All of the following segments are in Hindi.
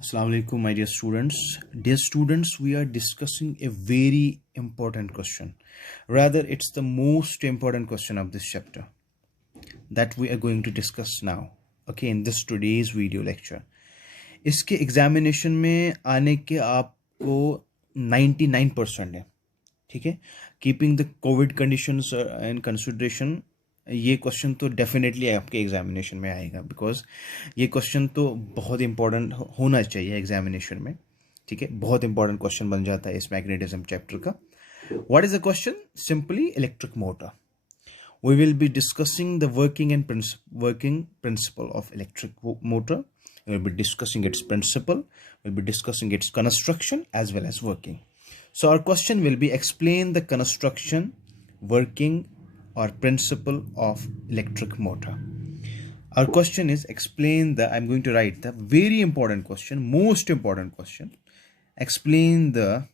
Assalamu alaikum, my dear students. Dear students, we are discussing a very important question. Rather, it's the most important question of this chapter that we are going to discuss now. Okay, in this today's video lecture. इसके एग्जामिनेशन में आने के आपको 99% है. ठीक है, keeping the Covid conditions in consideration ये क्वेश्चन तो डेफिनेटली आपके एग्जामिनेशन में आएगा, बिकॉज ये क्वेश्चन तो बहुत इंपॉर्टेंट होना चाहिए एग्जामिनेशन में. ठीक है, बहुत इंपॉर्टेंट क्वेश्चन बन जाता है इस मैग्नेटिज्म चैप्टर का. What is the question? Simply electric motor. We will be discussing the working principle of electric motor. We will be discussing its principle. We will be discussing its construction as well as working. So our question will be explain the construction, working or principle of electric motor. Our question is explain the, I'm going to write the very important question, most important question. Explain the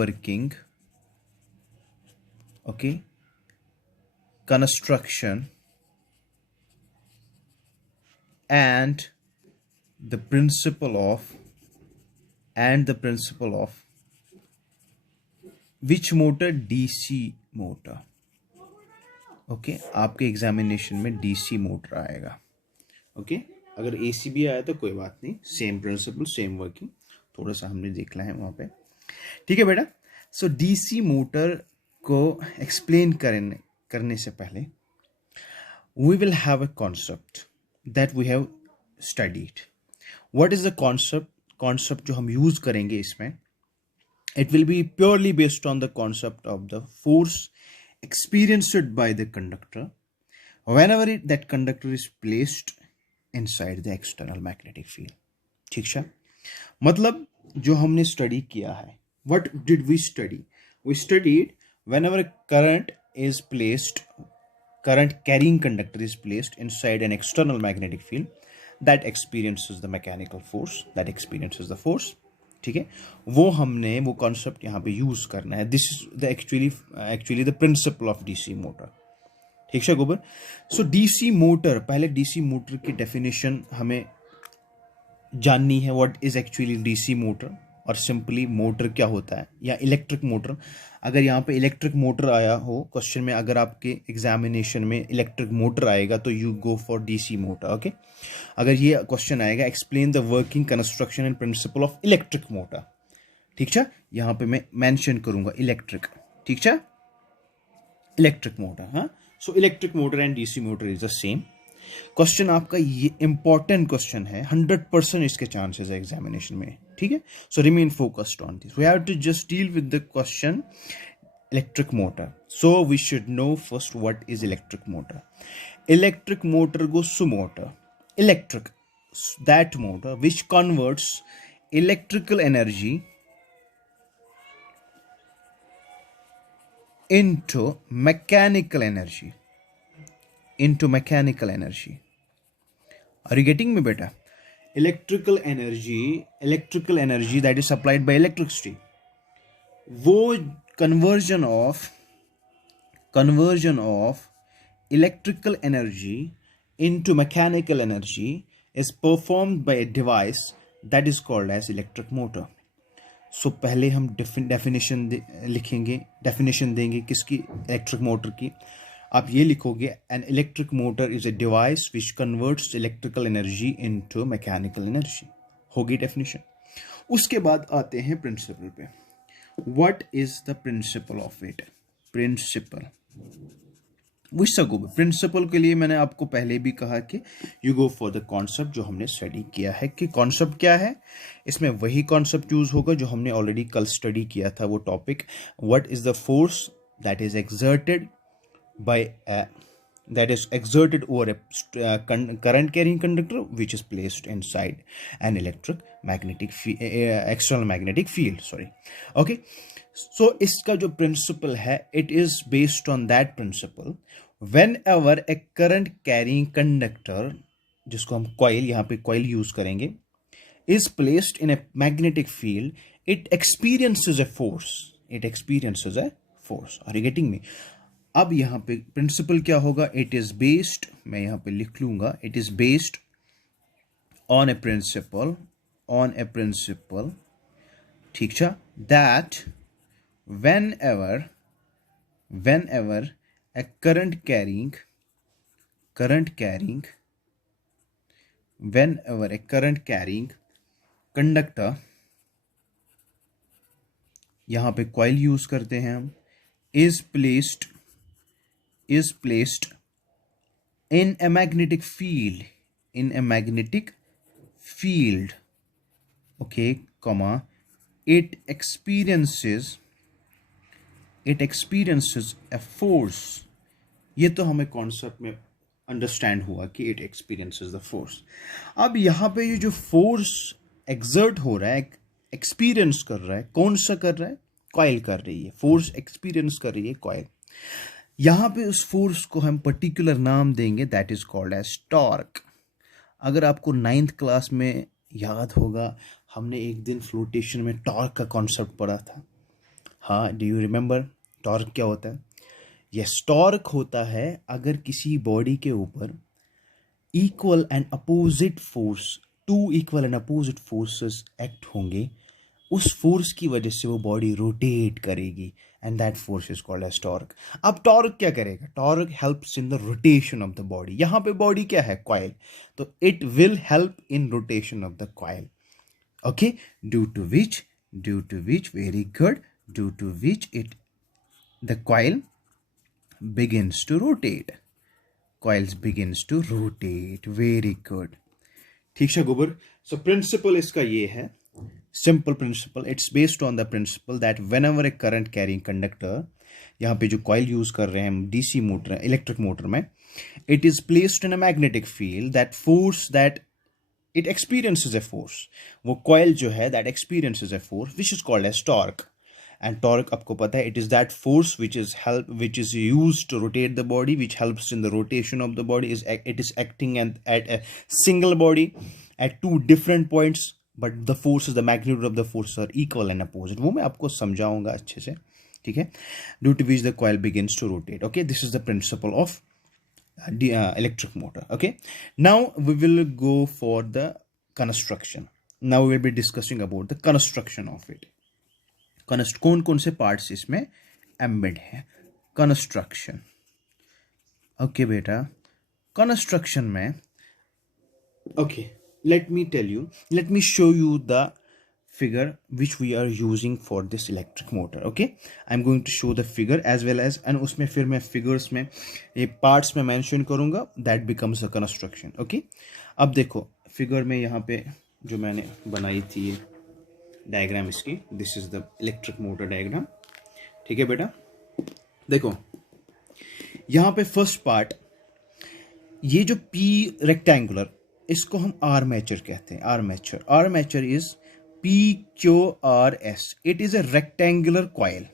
working, okay, construction and the principle of which motor? DC motor. Okay, आपके एग्जामिनेशन में डीसी मोटर आएगा. ओके, अगर एसी भी आया तो कोई बात नहीं, सेम प्रिंसिपल सेम वर्किंग, थोड़ा सा हमने देखना है वहाँ पे. ठीक है बेटा. सो डीसी मोटर को एक्सप्लेन करने से पहले we will have a concept that we have studied. What is the concept जो हम यूज करेंगे इसमें? It will be purely based on the concept of the force experienced by the conductor whenever that conductor is placed inside the external magnetic field. ठीक है, मतलब जो हमने स्टडी किया है, what did we study? We studied whenever current carrying conductor is placed inside an external magnetic field, that experiences the mechanical force, that experiences the force. ठीक है, वो हमने वो कॉन्सेप्ट यहाँ पे यूज करना है. This is the actually the principle of DC motor. ठीक है गोबर. सो डीसी मोटर, पहले डीसी मोटर की डेफिनेशन हमें जाननी है. What is actually DC motor और सिंपली मोटर क्या होता है, या इलेक्ट्रिक मोटर. अगर यहाँ पे इलेक्ट्रिक मोटर आया हो क्वेश्चन में, अगर आपके एग्जामिनेशन में इलेक्ट्रिक मोटर आएगा तो you go for DC motor. Okay, अगर ये क्वेश्चन आएगा explain the working, construction and principle of electric motor. ठीक है, यहाँ पे मैं मेंशन करूंगा इलेक्ट्रिक. ठीक है, इलेक्ट्रिक मोटर. हाँ, so electric motor and DC motor is the same. Question आपका ये इंपॉर्टेंट क्वेश्चन है, 100% इसके चांसेस है एग्जामिनेशन में. ठीक है, so remain focused on this. We have to just deal with the question electric motor. So we should know first what is electric motor. Electric motor goes to motor. Electric, that motor which converts electrical energy into mechanical energy. Are you getting me, beta? Electrical energy that is supplied by electricity, वो conversion of electrical energy into mechanical energy is performed by a device that is called as electric motor. So पहले हम definition लिखेंगे, definition देंगे किसकी? इलेक्ट्रिक मोटर की. आप ये लिखोगे an electric motor is a device which converts electrical energy into mechanical energy. होगी definition. उसके बाद आते हैं प्रिंसिपल पे. What is the principle of it? Principle. Principle के लिए मैंने आपको पहले भी कहा कि you go for the concept जो हमने स्टडी किया है. कि कॉन्सेप्ट क्या है, इसमें वही कॉन्सेप्ट यूज होगा जो हमने ऑलरेडी कल स्टडी किया था. वो topic, what is the force that is exerted over a current carrying conductor which is placed inside an external magnetic field. Sorry. Okay, so इसका जो प्रिंसिपल है, it is based on that principle. Whenever a current carrying conductor, जिसको हम कॉइल, यहाँ पे कॉइल यूज करेंगे, is placed in a magnetic field, it experiences a force. Are you getting me? अब यहाँ पे प्रिंसिपल क्या होगा, इट इज बेस्ड, मैं यहाँ पे लिख लूंगा, it is based on a principle, ठीक है, that whenever a current carrying conductor, यहां पे कॉइल यूज करते हैं हम, is placed in a magnetic field, okay, comma, it experiences a force. ये तो हमें कॉन्सेप्ट में अंडरस्टैंड हुआ कि इट एक्सपीरियंसेस द फोर्स. अब यहाँ पे ये जो फोर्स एक्सर्ट हो रहा है, एक्सपीरियंस कर रहा है, कौन सा कर रहा है, कॉइल कर रही है, फोर्स एक्सपीरियंस कर रही है कॉइल. यहाँ पे उस फोर्स को हम पर्टिकुलर नाम देंगे, that is called as torque. अगर आपको 9th क्लास में याद होगा, हमने एक दिन फ्लोटेशन में टॉर्क का कॉन्सेप्ट पढ़ा था. हाँ, डू यू रिमेंबर टॉर्क क्या होता है? यस, टॉर्क होता है अगर किसी बॉडी के ऊपर equal and opposite forces act होंगे, उस फोर्स की वजह से वो बॉडी रोटेट करेगी, and that force is called as torque. अब टॉर्क क्या करेगा? Torque helps in the rotation of the body. यहाँ पे बॉडी क्या है? कॉइल. तो it will help in rotation of the coil. Okay, due to which very good, due to which the coil begins to rotate. Very good. ठीक है गोबर. So principle इसका ये है, simple principle. It's based on the principle that whenever a current carrying conductor, यहाँ पे जो coil यूज कर रहे हैं हम DC मोटर, इलेक्ट्रिक मोटर में, it is placed in a magnetic field, that it experiences a force. वो coil जो है that experiences a force which is called as torque. And torque आपको पता है, it is that force which is used to rotate the body, which helps in the rotation of the body. It is acting at a single body at two different points, but the forces, the magnitude of the forces are equal and opposite. वो मैं आपको समझाऊंगा अच्छे से, ठीक है. Due to which the coil begins to rotate. Okay, this is the principle of electric motor. Okay, now we will go for the construction. Now we will be discussing about the construction of it. कौन कौन से पार्ट्स इसमें एम्बेड है. कंस्ट्रक्शन. ओके बेटा, कंस्ट्रक्शन में, okay, let me show you the figure which we are using for this electric motor. Okay, I am going to show the figure as well as, and उसमें फिर मैं फिगर्स में ये पार्ट्स में मेंशन करूंगा, that becomes a construction. Okay, अब देखो फिगर में यहाँ पे जो मैंने बनाई थी डायग्राम इसकी, this is the electric motor diagram. ठीक है बेटा, देखो यहां पे फर्स्ट पार्ट, ये जो पी रेक्टेंगुलर, इसको हम आर्मेचर कहते हैं. Armature is PQRS. It is a rectangular coil.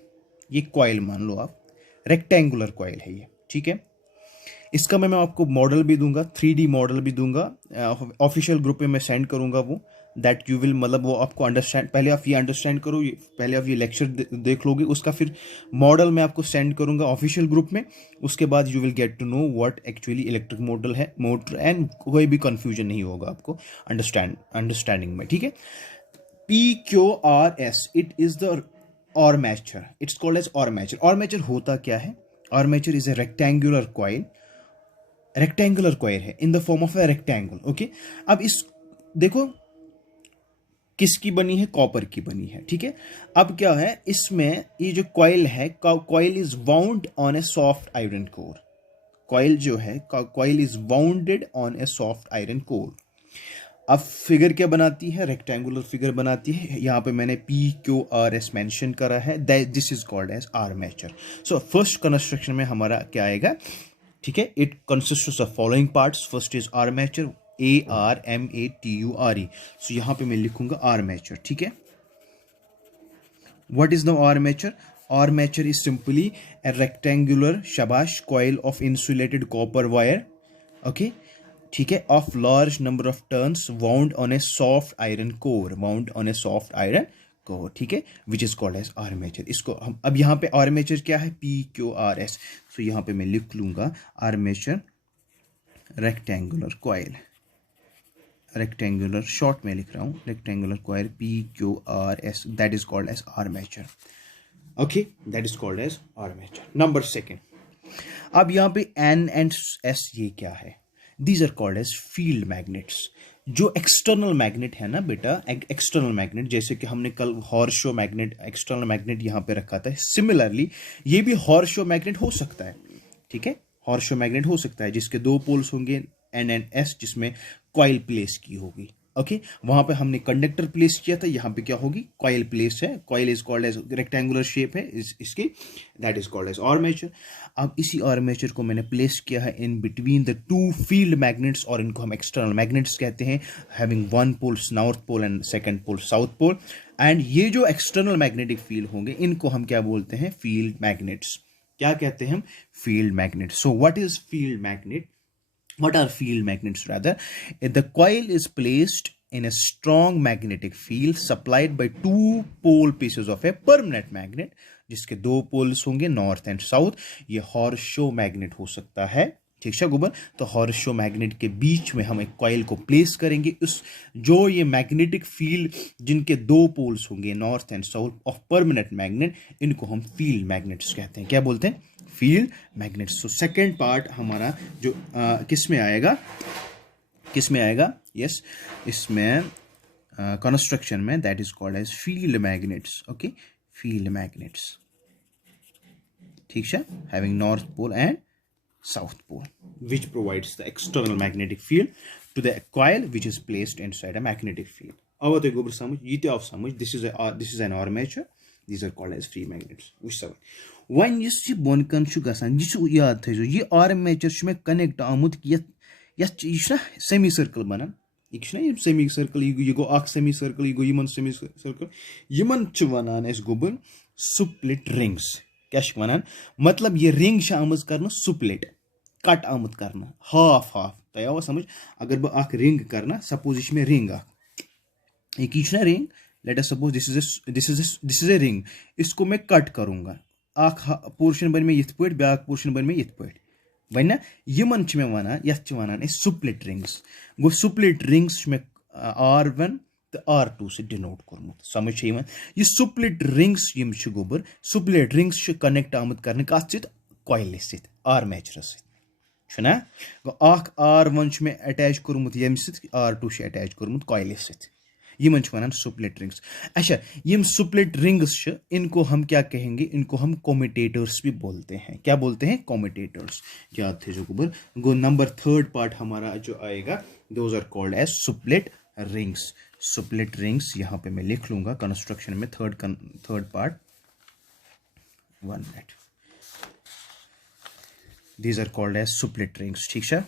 ये कॉइल मान लो आप, रेक्टेंगुलर कॉइल है ये, ठीक है. इसका मैं आपको मॉडल भी दूंगा, 3D मॉडल भी दूंगा, ऑफिशियल ग्रुप में मैं सेंड करूंगा वो, दैट यू विल, मतलब वो आपको अंडरस्टैंड, पहले आप ये अंडरस्टैंड करो, पहले आप ये लेक्चर देख लोगे, उसका फिर मॉडल मैं आपको सेंड करूंगा ऑफिशियल ग्रुप में. उसके बाद you will get to know what actually electric motor and कोई भी कंफ्यूजन नहीं होगा आपको अंडरस्टैंडिंग में, ठीक है. PQRS, it is the armature. It's called as armature. Armature होता क्या है? Armature is a rectangular coil है in the form of a rectangle. Okay, अब इस देखो किसकी बनी है? कॉपर की बनी है, ठीक है. अब क्या है इसमें, ये जो कॉइल है, coil is wound on a soft iron core. Coil जो है, coil is bounded on a soft iron core. अब फिगर क्या बनाती है? रेक्टेंगुलर फिगर बनाती है. यहाँ पे मैंने PQRS मेंशन करा है, this is called as armature. So first construction में हमारा क्या आएगा? ठीक है, it consist of following parts. First is armature, ARMATURE. So यहां पे मैं लिखूंगा आर्मेचर, ठीक है. What is the armature? Armature is simply a rectangular शाबाश coil of insulated copper wire, okay, ठीक है, of large number of turns wound on a soft iron core. को, ठीक है, which is called as armature. इसको हम अब यहाँ पे आर्मेचर क्या है, PQRS, सो यहाँ पे मैं लिख लूंगा armature rectangular coil, rectangular short में लिख रहा हूँ, rectangular coil PQRS, that is called as armature. Okay, that is called as armature. Number second, अब यहाँ पे N एंड S ये क्या है, these are called as field magnets. जो एक्सटर्नल मैग्नेट है ना बेटा, एक्सटर्नल मैग्नेट, जैसे कि हमने कल हॉर्सशो मैग्नेट, एक्सटर्नल मैग्नेट यहाँ पे रखा था, सिमिलरली ये भी हॉर्सशो मैग्नेट हो सकता है, ठीक है, हॉर्सशो मैग्नेट हो सकता है जिसके दो पोल्स होंगे N एंड S, जिसमें कॉइल प्लेस की होगी। ओके, वहां पे हमने कंडक्टर प्लेस किया था, यहाँ पे क्या होगी, कॉइल प्लेस है, coil is called as rectangular shape है इसकी, that is called as armature. अब इसी आर्मेचर को मैंने प्लेस किया है in between the two field magnets, और इनको हम एक्सटर्नल मैग्नेट्स कहते हैं, having one pole north pole and second pole south pole. And ये जो एक्सटर्नल मैग्नेटिक फील्ड होंगे इनको हम क्या बोलते हैं, फील्ड मैग्नेट्स। क्या कहते हैं हम, field magnets. So what is field magnet? What are field magnets rather? The coil is placed in a strong magnetic field supplied by two pole pieces of a permanent magnet, जिसके दो पोल्स होंगे नॉर्थ एंड साउथ। ये हॉर्सशो मैग्नेट हो सकता है, ठीक है गुबर। तो हॉर्सशो मैग्नेट के बीच में हम एक कॉइल को प्लेस करेंगे, उस जो ये मैग्नेटिक फील्ड जिनके दो पोल्स होंगे north and south of permanent magnet, इनको हम फील्ड मैग्नेट्स कहते हैं। क्या बोलते हैं, field magnets. So second part हमारा जो किस में आएगा, किस में आएगा, यस, इसमें कंस्ट्रक्शन में, that is called as field magnets. Okay, field magnets, ठीक है, having north pole and south pole, which provides the external magnetic field to the coil which is placed inside a magnetic field. अब तो गोबर समझ, ये तो आप समझ, this is an armature, these are called as free magnets। which सब वन इस बोनकन छु गसान, ये याद थो, ये आर्मेचर छु में कनेक्ट आमुत कि ये सेमी सर्कल बनन, ये सेमी सर्कल, ये गो अख सेमी सर्कल, ये गो यमन सेमी सर्कल, यमन छु वनान एस गोबर स्प्लिट रिंग्स। क्या वनान, मतलब ये रिंग आमज करना स्प्लिट, कट आमुत करना, हाफ हाफ, तो आवा समझ। अगर बह अख रिंग करना, सपोज ये रिंग एक ना ring, let us suppose this is a ring, इसको मैं कट करूंगा, अख पोर्शन बन में यथ पट, ब्याक पोर्शन बन में यथ पट, वन ना यमन मे वनान, यथ वनान स्प्लिट रिंग्स। गो स्प्लिट रिंग्स में R1 तो R2 से डिनोट कोर्मुत, समझ ये स्प्लिट रिंग्स यम गोबर, स्प्लिट रिंग्स कनेक्ट आमुत करने कत सत, कॉइल सत, आर्मेचर सना। अख R1 में अटैच कोर्मुत यम सत, R2 अटैच कोर्मुत कॉइल सत, यमन वनान स्प्लिट रिंग्स। अच्छा, यम स्प्लिट रिंग्स इनको हम क्या कहेंगे, इनको हम कॉम्यूटेटर्स भी बोलते हैं। क्या बोलते हैं, कॉम्यूटेटर्स। याद थे जो गोबर। गो नंबर थर्ड पार्ट हमारा जो आएगा, those are called as split rings. Split rings यहाँ पे मैं लिख लूंगा कंस्ट्रक्शन में, third part, 1 minute. These are called as split rings, ठीक है।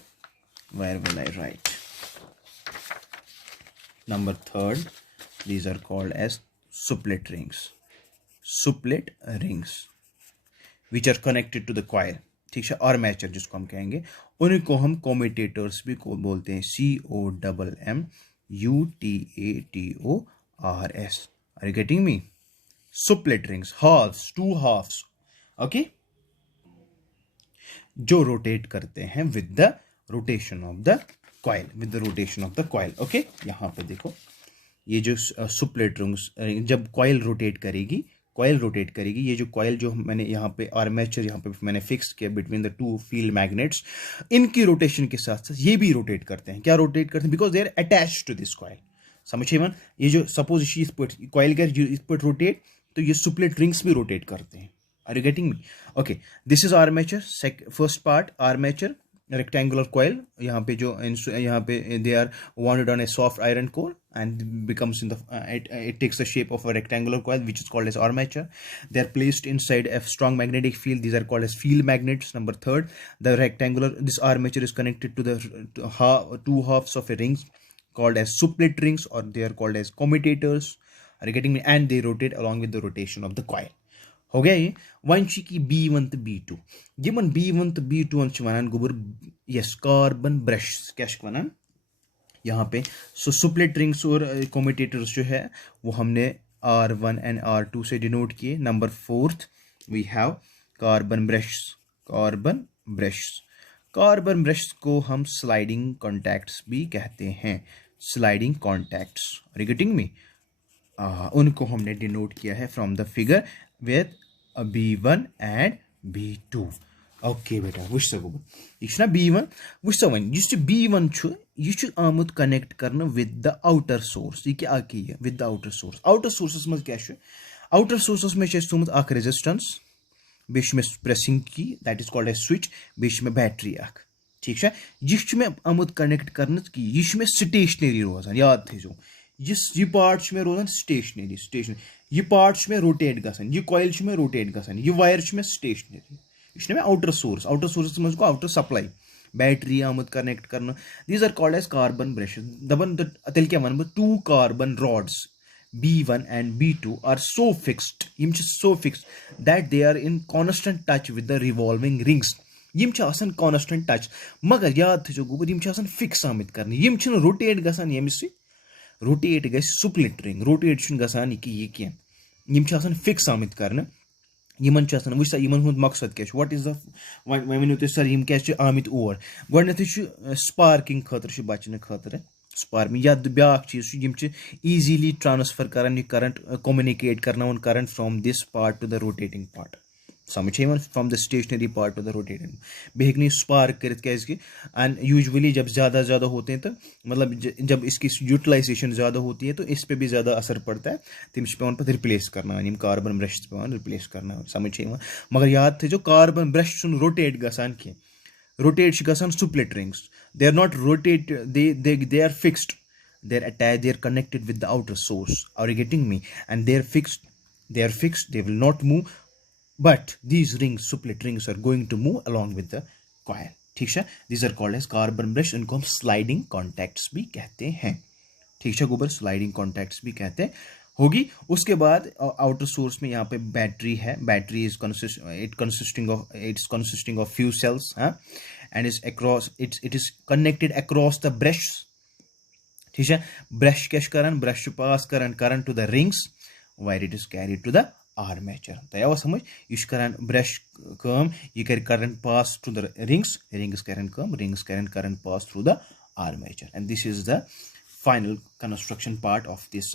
Where will I write? Number third, these are called as split rings. Split rings, which are connected to the coil, ठीक है। आर्मेचर जिसको हम कहेंगे, उनको हम कॉम्यूटेटर्स भी बोलते हैं, COMMUTATORS। Are you getting me? Split rings, halves, two halves, okay, जो रोटेट करते हैं with the rotation of the coil, with the rotation of the coil. Okay, यहाँ पे देखो, ये जो स्प्लिट रिंग्स, जब कॉइल रोटेट करेगी, ये जो कॉइल जो मैंने यहाँ पे आर्मेचर यहाँ पे मैंने फिक्स किया between the two field magnets, इनकी रोटेशन के साथ साथ ये भी रोटेट करते हैं। क्या रोटेट करते हैं, because they are attached to this coil. समझिए मन, ये जो सपोज कॉइल का इस पर रोटेट, तो ये स्प्लिट रिंग्स भी रोटेट करते हैं। Are you getting me? Okay, this is armature. First part, armature, rectangular coil. यहाँ पे जो they are wound on a soft iron core and becomes in the it takes the shape of a rectangular coil, which is called as armature. They are placed inside a strong magnetic field. These are called as field magnets. Number third, this armature is connected to the two halves of a rings called as split rings, or they are called as commutators. Are you getting me? And they rotate along with the rotation of the coil. हो गया ये। वन की B1 तो B2, यमन B1 तो B2 वनान गोबर यस कार्बन ब्रश, क्या वनान यहाँ पे। सो स्प्लिट रिंग्स और कॉम्यूटेटर्स जो है वो हमने R1 एंड R2 से डिनोट किए। Number 4th we have carbon brush. Carbon brush, carbon brush को हम स्लाइडिंग कॉन्टैक्ट्स भी कहते हैं। Sliding contacts, are you getting me? उनको हमने डिनोट किया है from the figure with B1 and B2। Okay बेटा वुच गो यह B1 वुच वन B1 यह आमुत कनेक्ट करना विद द आउटर सोर्स। यह क्या with the outer source. Outer source मज क्या आउटर सोर्स में थोमुत अख रेजिस्टेंस, बे प्रेसिंग की that is called a switch, बे बैटरी अख, ठीक है। यह आमुत कनेक्ट करने की यह स्टेशनरी रोजान, याद थो यह पार्ट में रोजान स्टेशनरी यह पार्ट में रोटेट गसान, यह कॉइल में रोटेट गसान, यह वायर में स्टेशनरी। यह मे आउटर सोर्स। आउटर सोर्स मज गो आउटर सप्लाई, बैटरी आमुत कनेक्ट करना। These are called as carbon brushes. दपन तेल क्या वन बह, 2 carbon rods B1 and B2 are so fixed, यम so fixed that they are in constant touch with the revolving rings। यम constant touch, मगर याद थो गोबर यम फिक्स आमित करने, यम रोटेट गसान यम रोटेट ग स्प्लिट रिंग, रोटेट गसान यह कह, यम फिक्स आमित करने। यमन वो यमन हुंद मकसद क्या, व्हाट इज द वन तुम सर यम क्या आमित और गोडनेथ स्पार्किंग खतर बचने खतर स्पार्किंग। या ब्या चीज यम ईजीली ट्रांसफर करान यह करंट, कम्युनिकेट करना current from this part to the rotating part, समझ from the stationary part to the rotating. बे नहीं स्पार्क कर, एंड यूजुअली जब ज़्यादा होते हैं तो मतलब जब इसकी यूटिलाइजेशन ज़्यादा होती है तो इस पर भी ज़्यादा असर पड़ता है, तमिस पे पे रिप्लेस करना, कार्बन ब्रश पे रिप्लेस करना, समझ मगर याद थो कार्बन ब्रश रोटेट गसान कह, रोटेट गसान split rings. They are not rotate, they are fixed, they are attached, they are connected with the outer source, are you getting me? And they are fixed, they will not move, but these rings, split rings, are going to move along with the coil, ठीक है। these are called as carbon brush, इनको हम स्लाइडिंग कॉन्टैक्ट्स भी कहते हैं, ठीक है गोबर, स्लाइडिंग कॉन्टैक्ट्स भी कहते हैं होगी। उसके बाद आउटर सोर्स में यहाँ पे बैटरी है। Battery is consisting of few cells and is across it is connected across the brush, ठीक है। ब्रश क्या करान, ब्रश पास करान current to the rings wire it is carried to the armature. तय समझ, यह करान ब्रश कम, यह कर current pass to the rings, rings करान कम, रिंग्स करान current pass through the armature, and this is the final construction part of this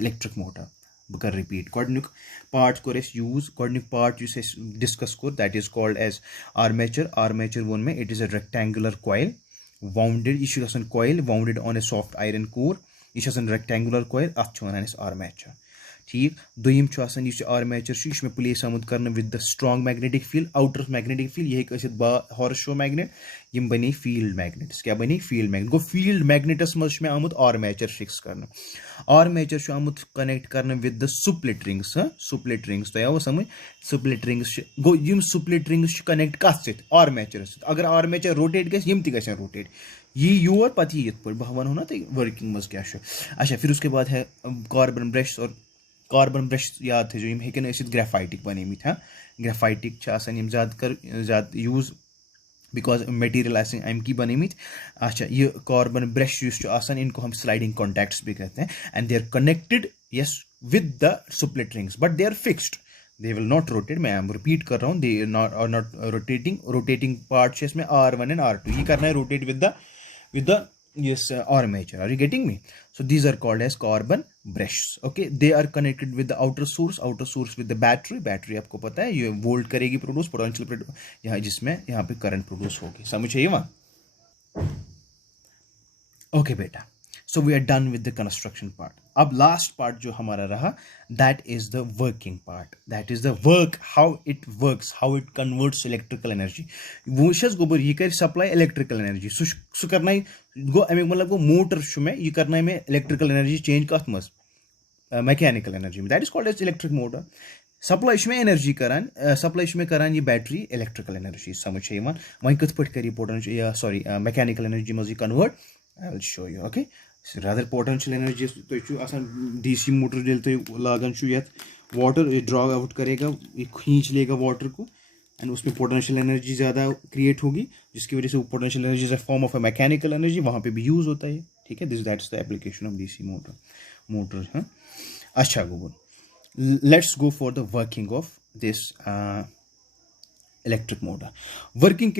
electric motor। beh kar repeat godnik part kor es use, godnik part you say discuss kor, that is called as armature। armature won mein it is a rectangular coil wounded, you should have coil wounded on a soft iron core, you should have rectangular coil, at chonan is armature, ठीक। दोयम आर्मेचर यह प्लेस आमुत करने with the strong magnetic field, outer magnetic field, यह हॉर्स शो मैग्नेट, यम बने फील्ड मैग्नेट्स, क्या बने फील्ड मैग्नेट। गो फील्ड मैग्नेटस मज आमुत आर्मेचर फिक्स करने। आर्मेचर आमुत कनेक्ट करने with the split rings, split rings तो आव समझ, स्प्लिट रिंग्स गो यम स्प्लिट रिंग्स कनेक्ट कत सत आर्मेचर सत। अगर आर्मेचर रोटेट गस यम त गसन रोटेट, यह योर पत यह पे बह वन ना तो वर्किंग मज क्या। अच्छा फिर उसके बाद है कार्बन ब्रश, और कार्बन ब्रश याद थो यम हेकन ग्रेफाइटिक बनेमित, हाँ ग्रेफाइटिक ज़्यादा यूज बिकॉज मटेरियल अम की बनेमित। अच्छा यह कार्बन ब्रश इनको हम स्लाइडिंग कॉन्टैक्ट्स भी कहते हैं, and they are connected yes with the split rings, but they are fixed, they will not rotate. मैं रिपीट कर रहा हूँ, they are not rotating. Rotating part इसमें R1 एंड R2, ये करना है rotate with the yes armature, are you getting me? So these are called as carbon brushes, okay। they are connected with the outer source with the battery आपको पता है ये वोल्ट करेगी प्रोड्यूस, पोटेंशियल यहाँ जिसमें यहाँ पे करंट प्रोड्यूस होगी, समझ आइए वहाँ। ओके बेटा, so we are done with the construction part. अब लास्ट पार्ट जो हमारा रहा, that is the working part, that is the work, how it works, how it converts electrical energy. वो गोबर यह कर सप्लाई इलेक्ट्रिकल एनर्जी, सह करना गो अमिक मतलब गो मोटर में यह करना में इलेक्ट्रिकल एनर्जी चेंज कत मज मैकेनिकल एनर्जी में, that is called as electric motor. Supply में एनर्जी करान, सप्लाई में करान ये बैटरी इलेक्ट्रिकल एनर्जी, समझ वह कत पे कर पोटेंशियल सॉरी मैकेनिकल एनर्जी मज convert, I will show you, okay. Rather potential energy तुम DC मोटर ये तुम लागान वाटर ड्रॉ आउट करेगा, ये खींच लेगा वाटर को, एंड उसमें पोटेंशियल एनर्जी ज़्यादा क्रिएट होगी, जिसकी वजह से वो potential energy is a form of a mechanical energy, वहाँ पे भी यूज़ होता है, ठीक है। That's the application of DC motor, हाँ। अच्छा Google, let's go for the working of this electric motor. Working